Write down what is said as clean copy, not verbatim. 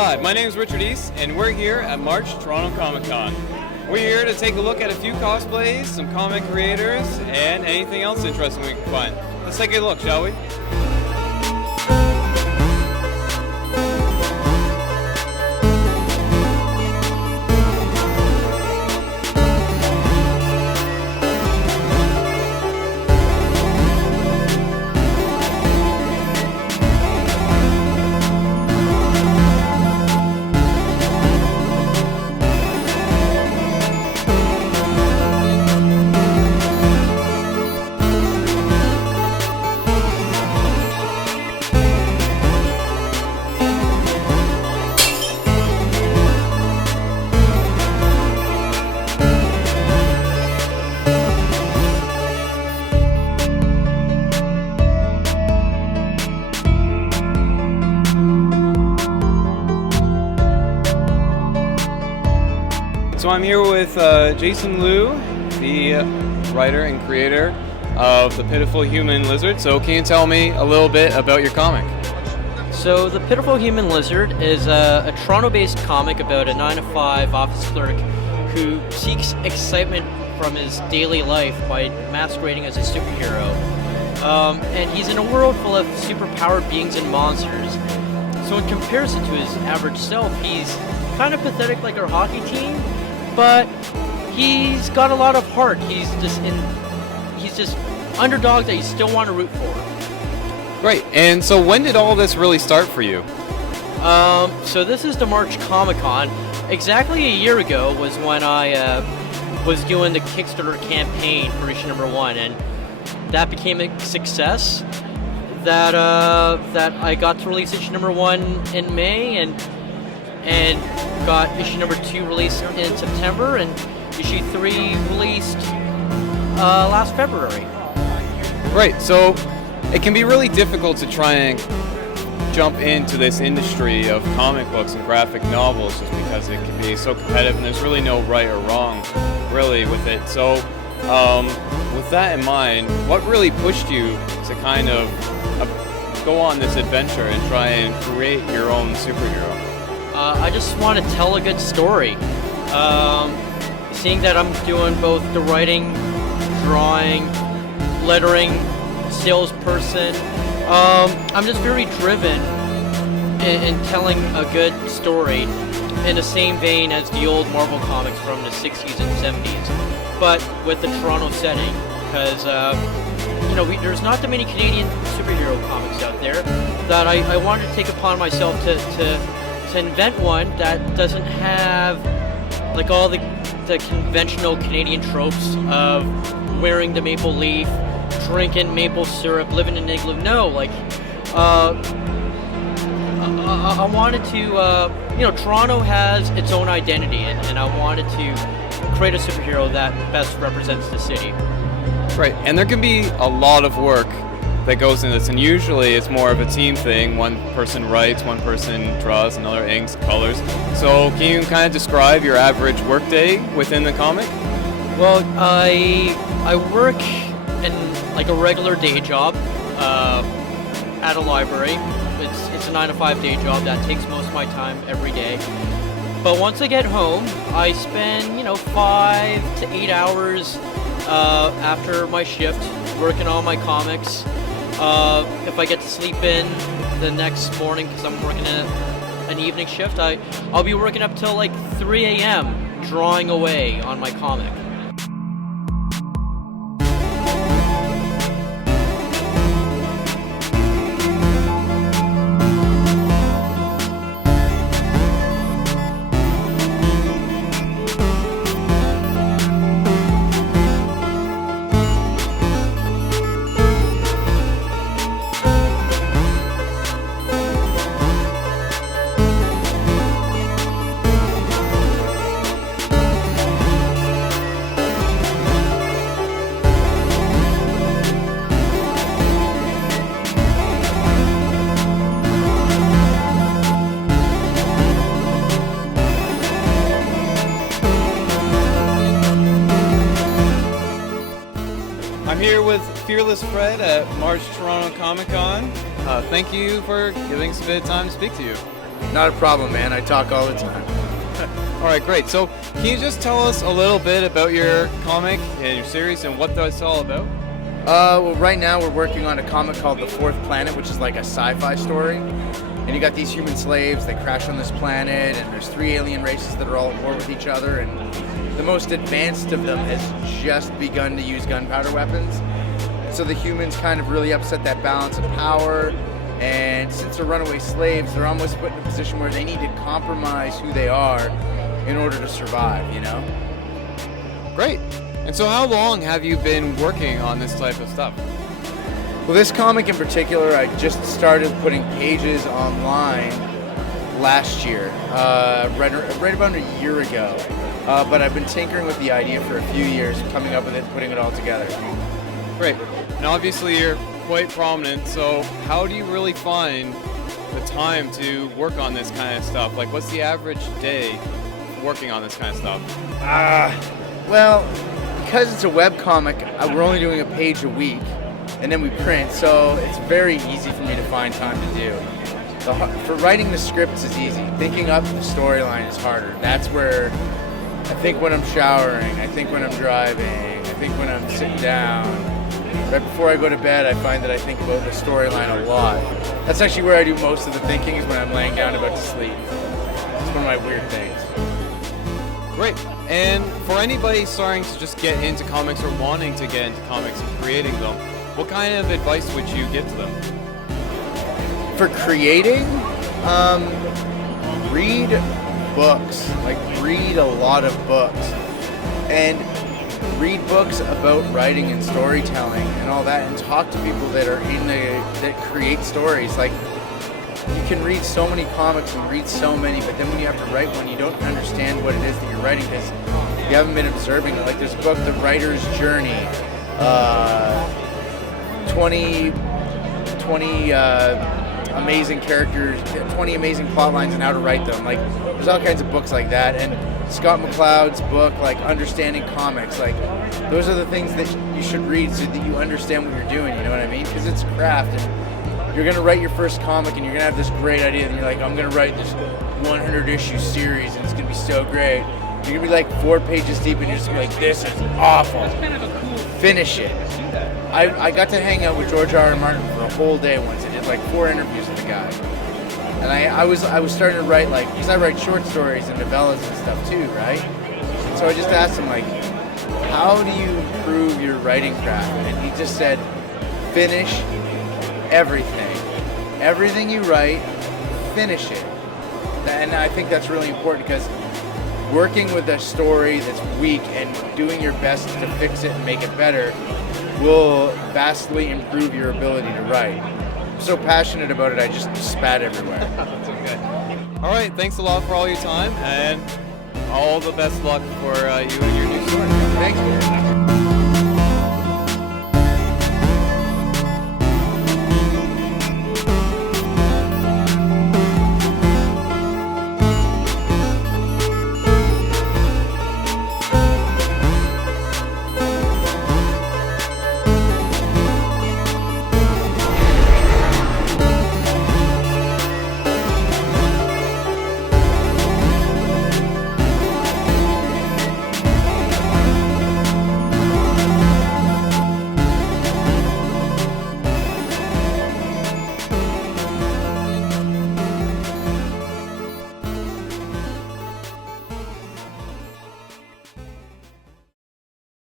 Hi, my name is Richard East, and we're here at March Toronto Comic Con. We're here to take a look at a few cosplays, some comic creators, and anything else interesting we can find. Let's take a look, shall we? So I'm here with Jason Liu, the writer and creator of The Pitiful Human Lizard. So can you tell me a little bit about your comic? So The Pitiful Human Lizard is a Toronto-based comic about a 9-to-5 office clerk who seeks excitement from his daily life by masquerading as a superhero. And he's in a world full of superpowered beings and monsters. So in comparison to his average self, he's kind of pathetic like our hockey team, but he's got a lot of heart. He's just underdog that you still want to root for. Great. And so when did all this really start for you? So this is the March Comic Con. Exactly a year ago was when I was doing the Kickstarter campaign for issue number 1, and that became a success. That I got to release issue number 1 in May, and got issue number 2 released in September, and issue 3 released last February. Right, so it can be really difficult to try and jump into this industry of comic books and graphic novels just because it can be so competitive and there's really no right or wrong really with it. So with that in mind, what really pushed you to kind of go on this adventure and try and create your own superhero? I just want to tell a good story. Seeing that I'm doing both the writing, drawing, lettering, salesperson, I'm just very driven in telling a good story in the same vein as the old Marvel comics from the 60s and 70s, but with the Toronto setting, because there's not that many Canadian superhero comics out there that I wanted to take upon myself to invent one that doesn't have like all the conventional Canadian tropes of wearing the maple leaf, drinking maple syrup, living in an igloo. No, like I wanted to, Toronto has its own identity, and I wanted to create a superhero that best represents the city. Right, and there can be a lot of work that goes into this, and usually it's more of a team thing. One person writes, one person draws, another inks, colors. So can you kind of describe your average workday within the comic? Well, I work in like a regular day job at a library. It's a 9-to-5 day job that takes most of my time every day. But once I get home, I spend 5 to 8 hours after my shift working on my comics. If I get to sleep in the next morning because I'm working an evening shift, I'll be working up till like 3 a.m. drawing away on my comic. I'm here with Fearless Fred at March Toronto Comic Con. Thank you for giving us a bit of time to speak to you. Not a problem, man. I talk all the time. All right, great. So can you just tell us a little bit about your comic and your series and what that's all about? Well, right now we're working on a comic called The Fourth Planet, which is like a sci-fi story. And you got these human slaves, they crash on this planet, and there's 3 alien races that are all at war with each other, and the most advanced of them has just begun to use gunpowder weapons. So the humans kind of really upset that balance of power, and since they're runaway slaves, they're almost put in a position where they need to compromise who they are in order to survive, you know? Great. And so how long have you been working on this type of stuff? Well, this comic in particular, I just started putting pages online last year, right about a year ago. But I've been tinkering with the idea for a few years, coming up with it and putting it all together. Great. And obviously you're quite prominent, so how do you really find the time to work on this kind of stuff? Like, what's the average day working on this kind of stuff? Well, because it's a webcomic, we're only doing a page a week, and then we print, so it's very easy for me to find time to do. For writing the scripts is easy. Thinking up the storyline is harder. That's where I think when I'm showering, I think when I'm driving, I think when I'm sitting down. Right before I go to bed, I find that I think about the storyline a lot. That's actually where I do most of the thinking, is when I'm laying down about to sleep. It's one of my weird things. Great. And for anybody starting to just get into comics or wanting to get into comics and creating them, what kind of advice would you give to them? For creating, read books. Like, read a lot of books. And read books about writing and storytelling and all that, and talk to people that are that create stories. Like, you can read so many comics and read so many, but then when you have to write one, you don't understand what it is that you're writing because you haven't been observing it. Like, there's a book, The Writer's Journey, 20 amazing characters, 20 amazing plot lines and how to write them. Like, there's all kinds of books like that. And Scott McCloud's book, like Understanding Comics, like, those are the things that you should read so that you understand what you're doing, you know what I mean? Because it's a craft, and you're gonna write your first comic and you're gonna have this great idea, and you're like, I'm gonna write this 100 issue series and it's gonna be so great. You're gonna be like 4 pages deep and you're just gonna be like, this is awful. Finish it. I got to hang out with George R. R. Martin for a whole day once. I did like 4 interviews with the guy. And I was starting to write, like, because I write short stories and novellas and stuff too, right? And so I just asked him, like, how do you improve your writing craft? And he just said, finish everything. Everything you write, finish it. And I think that's really important, because working with a story that's weak and doing your best to fix it and make it better will vastly improve your ability to write. I'm so passionate about it, I just spat everywhere. That's okay. All right, thanks a lot for all your time, and all the best luck for you and your new story. Thanks.